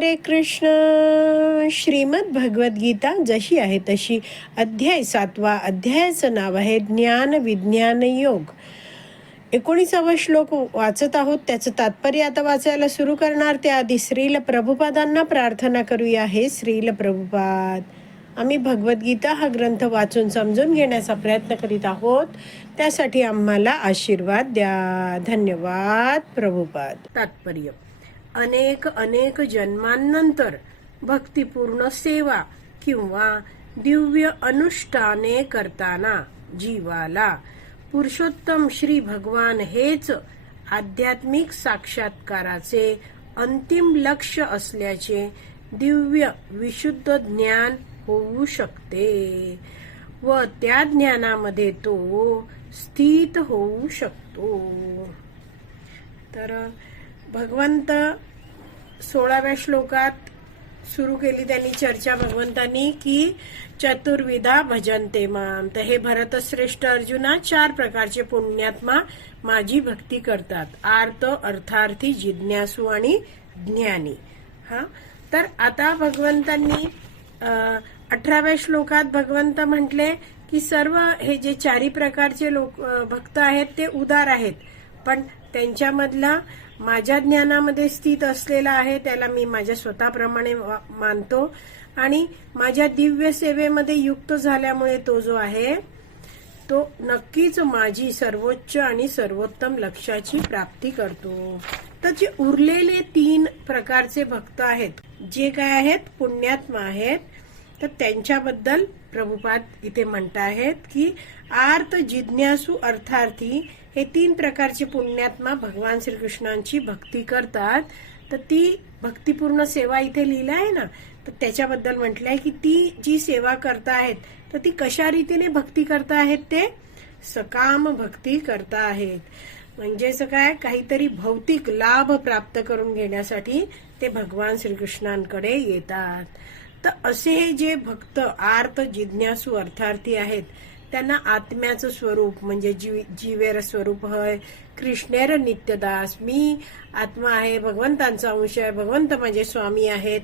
हरे कृष्ण। श्रीमद भगवद्गीता जशी आहे तशी अध्याय सातवा अध्यायाचं नाव आहे ज्ञान विज्ञान योग. एकोणीसावा श्लोक वाचत आहोत त्याचं तात्पर्य आता वाचायला सुरू करणार. त्याआधी श्रील प्रभुपादांना प्रार्थना करूया. हे श्रील प्रभुपाद आम्ही भगवद्गीता हा ग्रंथ वाचून समजून घेण्याचा प्रयत्न करीत आहोत. त्यासाठी आम्हाला आशीर्वाद द्या. धन्यवाद प्रभुपाद. तात्पर्य. अनेक अनेक जन्मांनंतर भक्तिपूर्ण सेवा किंवा दिव्य अनुष्ठाने करताना जीवाला पुरुषोत्तम श्री भगवान हेच आध्यात्मिक साक्षात्काराचे अंतिम लक्ष असल्याचे दिव्य विशुद्ध ज्ञान होऊ शकते व त्या ज्ञानामध्ये तो स्थित होऊ शकतो. तर भगवंत सोळाव्या श्लोकात सुरू केली त्यांनी चर्चा भगवंतांनी की चतुर्विधा भजनते माम. तर हे भरतश्रेष्ठ अर्जुना चार प्रकारचे पुण्यात्मा माझी भक्ती करतात. आर्त अर्थार्थी जिज्ञासू आणि ज्ञानी. हा? तर आता भगवंतांनी अठराव्या श्लोकात भगवंत म्हटले की सर्व हे जे चारी प्रकारचे लोक भक्त आहेत ते उदार आहेत. पण त्यांच्यामधला माझ्या ज्ञानामध्ये स्थित असलेला आहे त्याला मी माझ्या स्वतःप्रमाणे मानतो. आणि माझ्या दिव्य सेवेमध्ये युक्त झाल्यामुळे तो जो आहे तो नक्कीच माझी सर्वोच्च आणि सर्वोत्तम लक्षाची प्राप्ती करतो. तर जे उरलेले तीन प्रकारचे भक्त आहेत जे काय आहेत? पुण्यात्मा आहेत. तर त्यांच्याबद्दल प्रभुपाद इथे म्हणत आहेत की आर्त जिज्ञासू अर्थार्थी हे तीन प्रकारचे पुण्यात्मा भगवान श्रीकृष्णांची भक्ती करतात. तर ती भक्तिपूर्ण सेवा इथे लिहिलं आहे ना तर त्याच्याबद्दल म्हटलंय की ती जी सेवा करता आहेत तर ती कशा रीतीने भक्ती करता आहेत ते? सकाम भक्ती करता आहेत म्हणजेच काय? काहीतरी भौतिक लाभ प्राप्त करून घेण्यासाठी ते भगवान श्रीकृष्णांकडे येतात. तर असे जे भक्त आर्त जिज्ञासू अर्थार्थी आहेत त्यांना आत्म्याचं स्वरूप म्हणजे जीव जीवेर स्वरूप होय. कृष्णेर नित्यदास. मी आत्मा आहे भगवंतांचा अंश आहे भगवंत माझे स्वामी आहेत.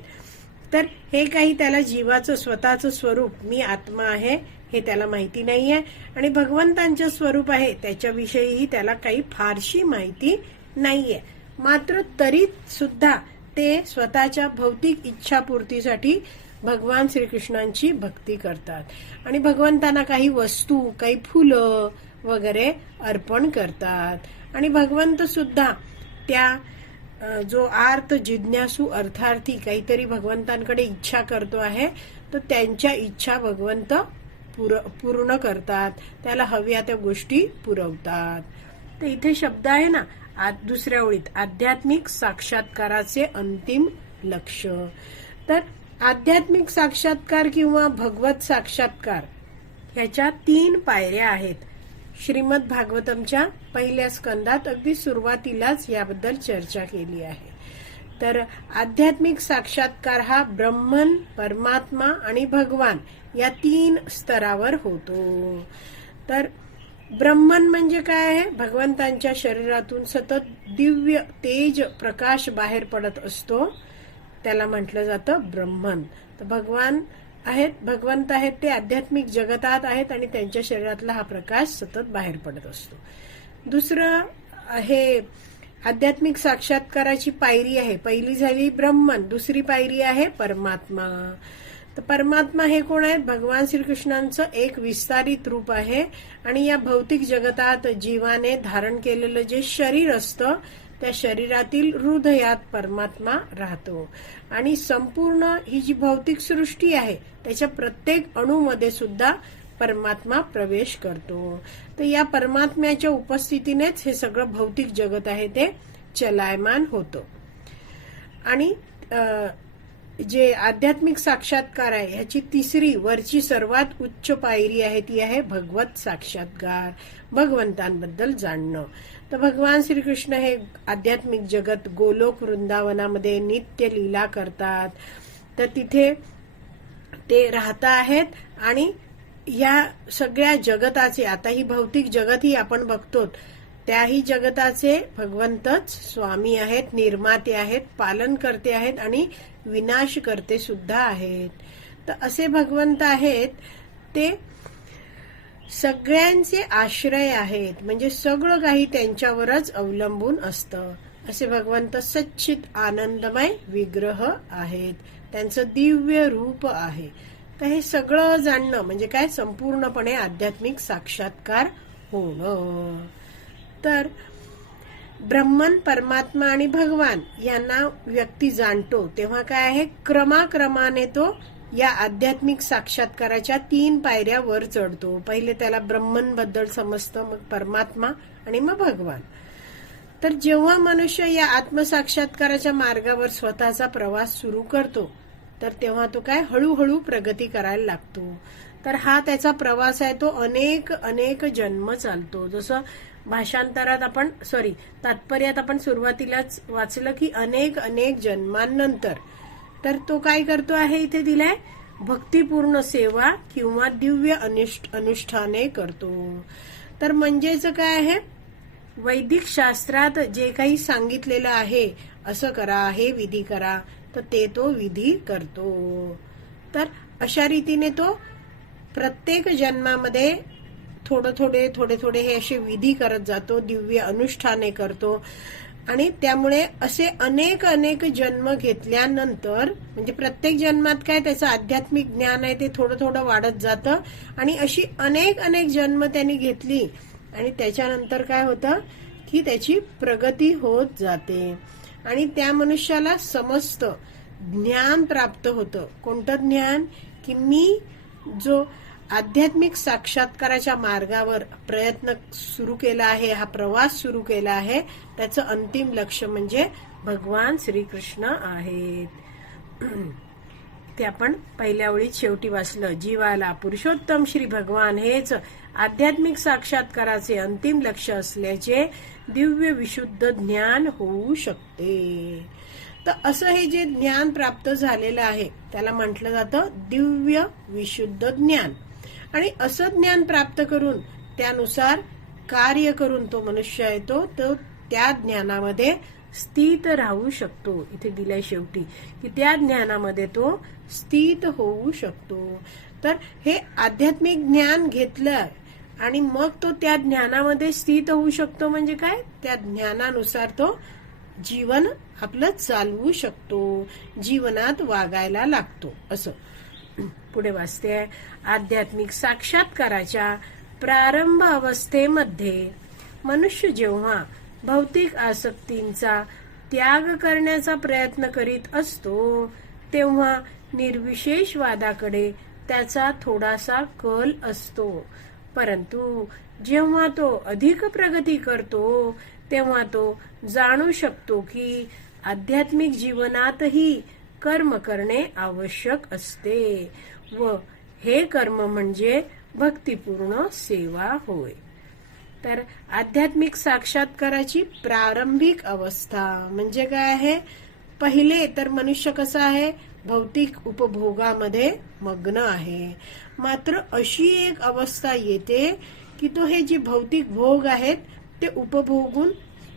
तर हे काही त्याला जीवाचं स्वतःचं स्वरूप मी आत्मा आहे हे त्याला माहिती नाहीये. आणि भगवंतांचं स्वरूप आहे त्याच्याविषयीही त्याला काही फारशी माहिती नाहीये. मात्र तरी सुद्धा ते स्वतःच्या भौतिक इच्छापूर्तीसाठी भगवान श्रीकृष्णांची भक्ती करतात. आणि भगवंतांना काही वस्तू काही फुलं वगैरे अर्पण करतात. आणि भगवंत सुद्धा त्या जो आर्त जिज्ञासू अर्थार्थी काहीतरी भगवंतांकडे इच्छा करतो आहे तर त्यांच्या इच्छा भगवंत पुर- पूर्ण करतात. त्याला हव्या त्या गोष्टी पुरवतात. तर इथे शब्द आहे ना दुसऱ्या ओळीत आध्यात्मिक साक्षात्काराचे अंतिम लक्ष. तर आध्यात्मिक साक्षात्कार किंवा भगवत साक्षात्कार ह्याच्या तीन पायऱ्या आहेत. श्रीमद भागवतमच्या पहिल्या स्कंदात अगदी सुरुवातीलाच याबद्दल चर्चा केली आहे. तर आध्यात्मिक साक्षात्कार हा ब्रह्मन परमात्मा आणि भगवान या तीन स्तरावर होतो. तर ब्रह्मन म्हणजे काय आहे? भगवंतांच्या शरीरातून सतत दिव्य तेज प्रकाश बाहेर पडत असतो. त्याला म्हटलं जातं ब्रह्मन. तर भगवान आहेत भगवंत आहेत ते आध्यात्मिक जगतात आहेत आणि त्यांच्या शरीरातला हा प्रकाश सतत बाहेर पडत असतो. दुसरं हे आध्यात्मिक साक्षात्काराची पायरी आहे. पहिली झाली ब्रह्मन दुसरी पायरी आहे परमात्मा. तर परमात्मा हे कोण आहेत? भगवान श्रीकृष्णांचं एक विस्तारित रूप आहे. आणि या भौतिक जगतात जीवाने धारण केलेलं जे शरीर असतं त्या शरीरातील हृदयात परमात्मा राहतो. आणि संपूर्ण ही जी भौतिक सृष्टी आहे त्याच्या प्रत्येक अणूमध्ये सुद्धा परमात्मा प्रवेश करतो. तर या परमात्म्याच्या उपस्थितीनेच हे सगळं भौतिक जगत आहे ते चलायमान होतं. आणि जे आध्यात्मिक साक्षात्कार आहे ह्याची तिसरी वरची सर्वात उच्च पायरी आहे ती आहे भगवत साक्षात्कार भगवंतांबद्दल जाणणं. तर भगवान श्रीकृष्ण हे आध्यात्मिक जगत गोलोक वृंदावनामध्ये नित्य लीला करतात. तर तिथे ते राहता आहेत आणि या सगळ्या जगताचे आता ही भौतिक जगत ही आपण बघतो त्याही जगताचे भगवंतच स्वामी आहेत निर्माते आहेत पालन करते आहेत आणि विनाश करते सुद्धा आहेत. तर असे भगवंत आहेत ते सगळ्यांचे आश्रय आहेत. म्हणजे सगळं काही त्यांच्यावरच अवलंबून असतं. असे भगवंत सच्चित आनंदमय विग्रह आहेत. त्यांचं दिव्य रूप आहे. तर हे सगळं जाणणं म्हणजे काय? संपूर्णपणे आध्यात्मिक साक्षात्कार होणं. तर ब्रह्मन परमात्मा आणि भगवान यांना व्यक्ती जाणतो. तेव्हा काय आहे? क्रमाक्रमाने तो या आध्यात्मिक साक्षात्काराच्या तीन पायऱ्या वर चढतो. पहिले त्याला ब्रह्मनबद्दल समजतं मग परमात्मा आणि मग भगवान. तर जेव्हा मनुष्य या आत्मसाक्षात्काराच्या मार्गावर स्वतःचा प्रवास सुरू करतो तर तेव्हा तो काय हळूहळू प्रगती करायला लागतो. तर हा त्याचा प्रवास आहे तो अनेक अनेक जन्म चालतो. जसं भाषांतरात आपण सॉरी तात्पर्यात आपण सुरुवातीलाच वाचलं की अनेक अनेक जन्मांनंतर तर तो काय करतो आहे इथे दिलाय भक्तिपूर्ण सेवा किंवा दिव्य अनिष्ठ अनुष्ठाने करतो. तर म्हणजेच काय आहे? वैदिक शास्त्रात जे काही सांगितलेलं आहे असं करा हे विधी करा तर ते तो विधी करतो. तर अशा रीतीने तो प्रत्येक जन्मामध्ये थोडं थोडे थोडे थोडे हे असे विधी करत जातो दिव्य अनुष्ठाने करतो. आणि त्यामुळे असे अनेक अनेक जन्म घेतल्यानंतर म्हणजे प्रत्येक जन्मात काय त्याचं आध्यात्मिक ज्ञान आहे ते थोडं थोडं वाढत जातं. आणि अशी अनेक अनेक जन्म त्यांनी घेतली. आणि त्याच्यानंतर काय होतं? की त्याची प्रगती होत जाते. आणि त्या मनुष्याला समजतं ज्ञान प्राप्त होतं. कोणतं ज्ञान? की मी जो आध्यात्मिक साक्षात्काराच्या मार्गावर प्रयत्न सुरू केला आहे हा प्रवास सुरू केला आहे. त्याचं अंतिम लक्ष म्हणजे भगवान श्रीकृष्ण आहेत. ते आपण पहिल्या वेळी शेवटी वाचलं. जीवाला पुरुषोत्तम श्री भगवान हेच आध्यात्मिक साक्षात्काराचे अंतिम लक्ष असल्याचे दिव्य विशुद्ध ज्ञान होऊ शकते. तर असं हे जे ज्ञान प्राप्त झालेलं आहे त्याला म्हटलं जातं दिव्य विशुद्ध ज्ञान. आणि असं ज्ञान प्राप्त करून त्यानुसार कार्य करून तो मनुष्य येतो तो त्या ज्ञानामध्ये स्थित राहू शकतो. इथे दिलाय शेवटी की त्या ज्ञानामध्ये तो स्थित होऊ शकतो. तर हे आध्यात्मिक ज्ञान घेतलं आणि मग तो त्या ज्ञानामध्ये स्थित होऊ शकतो म्हणजे काय? त्या ज्ञानानुसार तो जीवन आपलं चालवू शकतो. जीवनात वागायला लागतो. असं. पुढे वाचते. आहे आध्यात्मिक साक्षात्काराच्या प्रारंभ अवस्थेमध्ये मनुष्य जेव्हा भौतिक आसक्तींचा त्याग करण्याचा प्रयत्न करीत असतो तेव्हा निर्विशेषवादाकडे त्याचा थोडासा कल असतो. परंतु जेव्हा तो अधिक प्रगती करतो तेव्हा तो जाणू शकतो की आध्यात्मिक जीवनातही कर्म करणे आवश्यक असते व हे कर्म म्हणजे भक्तिपूर्ण सेवा होय. तर आध्यात्मिक साक्षात्काराची प्रारंभिक अवस्था म्हणजे काय आहे? पहिले तर मनुष्य कसा आहे? भौतिक उपभोगामध्ये मग्न आहे. मात्र अशी एक अवस्था येते की तो हे जे भौतिक भोग आहेत ते उपभोगून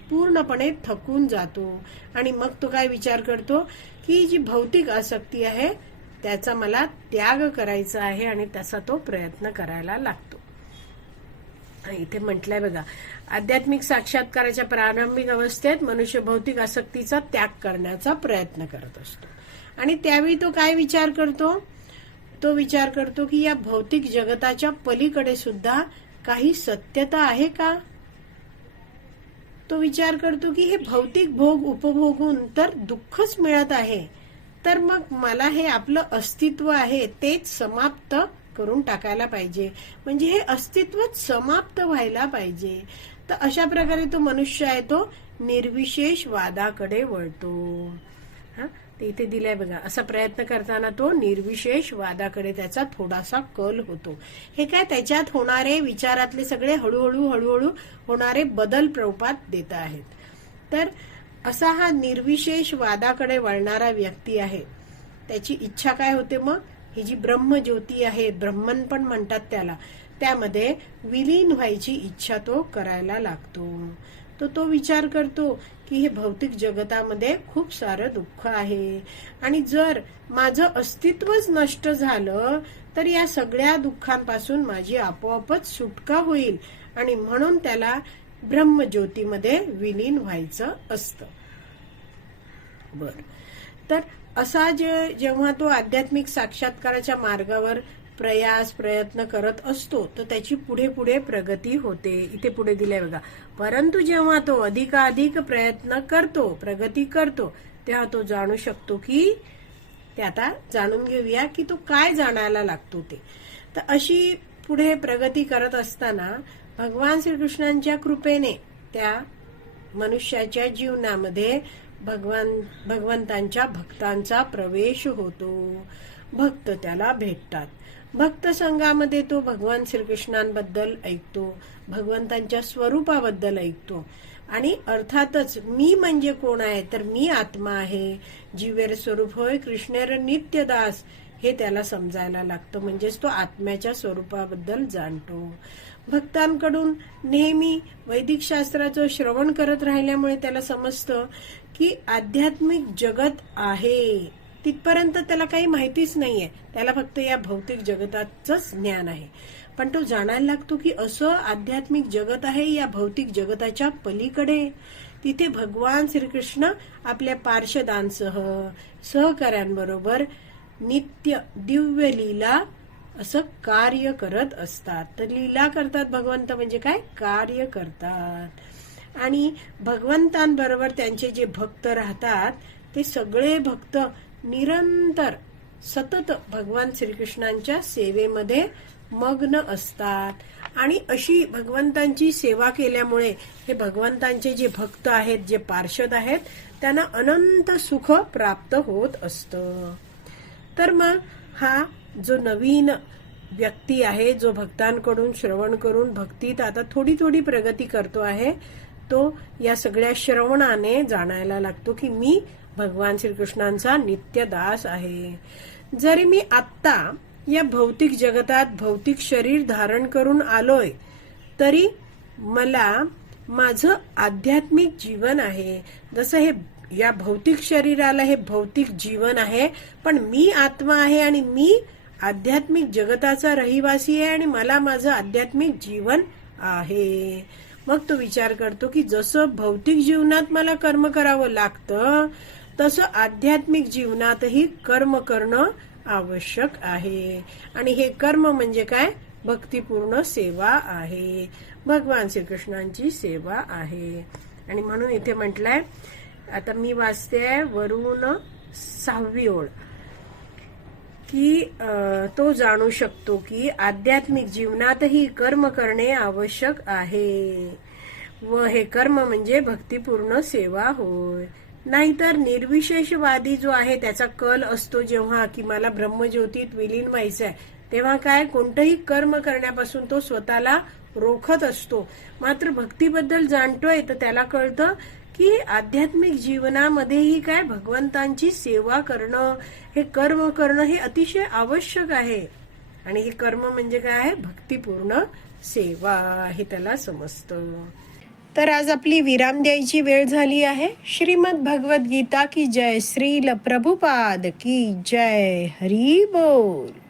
पूर्णपणे थकून जातो. आणि मग तो काय विचार करतो? ही जी भौतिक आसक्ती आहे त्याचा मला त्याग करायचा आहे आणि त्याचा तो प्रयत्न करायला लागतो. इथे म्हटलंय बघा आध्यात्मिक साक्षात्काराच्या प्रारंभिक अवस्थेत मनुष्य भौतिक आसक्तीचा त्याग करण्याचा प्रयत्न करत असतो. आणि त्यावेळी तो काय विचार करतो? तो विचार करतो की या भौतिक जगताच्या पलीकडे सुद्धा काही सत्यता आहे का? तो विचार करतो की हे भौतिक भोग उपभोगून तर दुःखच मिळत आहे. तर मग मला हे आपलं अस्तित्व आहे तेच समाप्त करून टाकायला पाहिजे. म्हणजे हे अस्तित्वच समाप्त व्हायला पाहिजे. तर अशा प्रकारे तो मनुष्य आहे तो निर्विशेष वादाकडे वळतो. हा? ते इथे दिलंय बघा. असा प्रयत्न करताना तो निर्विशेष वादाकडे त्याचा थोडासा कल होतो. हे काय त्याच्यात होणारे विचारातले सगळे हळूहळू हळूहळू होणारे बदल प्रपात देत आहेत. तर असा हा निर्विशेष वादाकडे वळणारा व्यक्ती आहे. त्याची इच्छा काय होते मग? ही जी ब्रह्मज्योती आहे ब्रह्मन पण म्हणतात त्याला. त्यामध्ये विलीन व्हायची इच्छा तो करायला लागतो. तो तो विचार करतो की हे भौतिक जगतामध्ये खूप सारं दुःख आहे. आणि जर माझं अस्तित्वच नष्ट झालं तर या सगळ्या दुःखांपासून माझी आपोआपच सुटका होईल. आणि म्हणून त्याला ब्रह्मज्योतीमध्ये विलीन व्हायचं असतं. बर. तर असा जे जेव्हा तो आध्यात्मिक साक्षात्काराच्या मार्गावर प्रयास प्रयत्न करत असतो तर त्याची पुढे पुढे प्रगती होते. इथे पुढे दिले बघा. परंतु जेव्हा तो अधिकाधिक प्रयत्न करतो प्रगती करतो तेव्हा तो जाणू शकतो की ते आता जाणून घेऊया की तो काय जाणायला लागतो ते. तर अशी पुढे प्रगती करत असताना भगवान श्रीकृष्णांच्या कृपेने त्या मनुष्याच्या जीवनामध्ये भगवान भगवंतांच्या भक्तांचा प्रवेश होतो. भक्त त्याला भेटतात. भक्त संघामध्ये तो भगवान श्रीकृष्णांबद्दल ऐकतो भगवंतांच्या स्वरूपाबद्दल ऐकतो. आणि अर्थातच मी म्हणजे कोण आहे? तर मी आत्मा आहे. जीवेर स्वरूप होय कृष्णेर नित्यदास हे त्याला समजायला लागतं. म्हणजेच तो आत्म्याच्या स्वरूपाबद्दल जाणतो. भक्तांकडून नेहमी वैदिक शास्त्राचं श्रवण करत राहिल्यामुळे त्याला समजतं की आध्यात्मिक जगत आहे. तिथपर्यंत त्याला काही माहितीच नाहीये. त्याला फक्त या भौतिक जगताचंच ज्ञान आहे. पण तो जाणायला लागतो की असं आध्यात्मिक जगत आहे या भौतिक जगताच्या पलीकडे. तिथे भगवान श्रीकृष्ण आपल्या पार्षदांसह सहकाऱ्यांबरोबर नित्य दिव्य लीला असं कार्य करत असतात. तर लीला करतात भगवंत म्हणजे काय? कार्य करतात. आणि भगवंतांबरोबर त्यांचे जे भक्त राहतात ते सगळे भक्त निरंतर सतत भगवान श्रीकृष्णांच्या सेवेमध्ये मग्न असतात. आणि अशी भगवंतांची सेवा केल्यामुळे हे भगवंतांचे जे भक्त आहेत जे पार्षद आहेत त्यांना अनंत सुख प्राप्त होत असतं. तर मग हा जो नवीन व्यक्ती आहे जो भक्तांकडून श्रवण करून भक्तीत आता थोडी थोडी प्रगती करतो आहे तो या सगळ्या श्रवणाने जाणायला लागतो की मी भगवान श्रीकृष्णांचा नित्य दास आहे. जरी मी आत्ता या भौतिक जगतात भौतिक शरीर धारण करून आलोय तरी मला माझं आध्यात्मिक जीवन आहे. जसं हे या भौतिक शरीराला हे भौतिक जीवन आहे पण मी आत्मा आहे आणि मी आध्यात्मिक जगताचा रहिवासी आहे आणि मला माझं आध्यात्मिक जीवन आहे. मग तो विचार करतो की जसं भौतिक जीवनात मला कर्म करावं लागतं तसं आध्यात्मिक जीवनातही कर्म करणं आवश्यक आहे. आणि हे कर्म म्हणजे काय? भक्तिपूर्ण सेवा आहे. भगवान श्रीकृष्णांची सेवा आहे. आणि म्हणून इथे म्हटलंय आता मी वाचते वरून सहावी ओळ की तो जाणू शकतो की आध्यात्मिक जीवनातही कर्म करणे आवश्यक आहे. व हे कर्म म्हणजे भक्तिपूर्ण सेवा होय. नाहीतर निर्विशेषवादी जो आहे त्याचा कल असतो जेव्हा की मला ब्रह्मज्योतीत विलीन व्हायचं आहे तेव्हा काय? कोणतंही कर्म करण्यापासून तो स्वतःला रोखत असतो. मात्र भक्तीबद्दल जाणतोय तर त्याला कळतं की आध्यात्मिक जीवनामध्येही काय? भगवंतांची सेवा करणं हे कर्म करणं हे अतिशय आवश्यक आहे. आणि हे कर्म म्हणजे काय आहे? भक्तिपूर्ण सेवा हे त्याला समजतं. तर आज आपली विराम द्यायची वेळ झाली आहे. श्रीमद भगवद्गीता की जय श्रील प्रभुपाद की जय हरी बोल.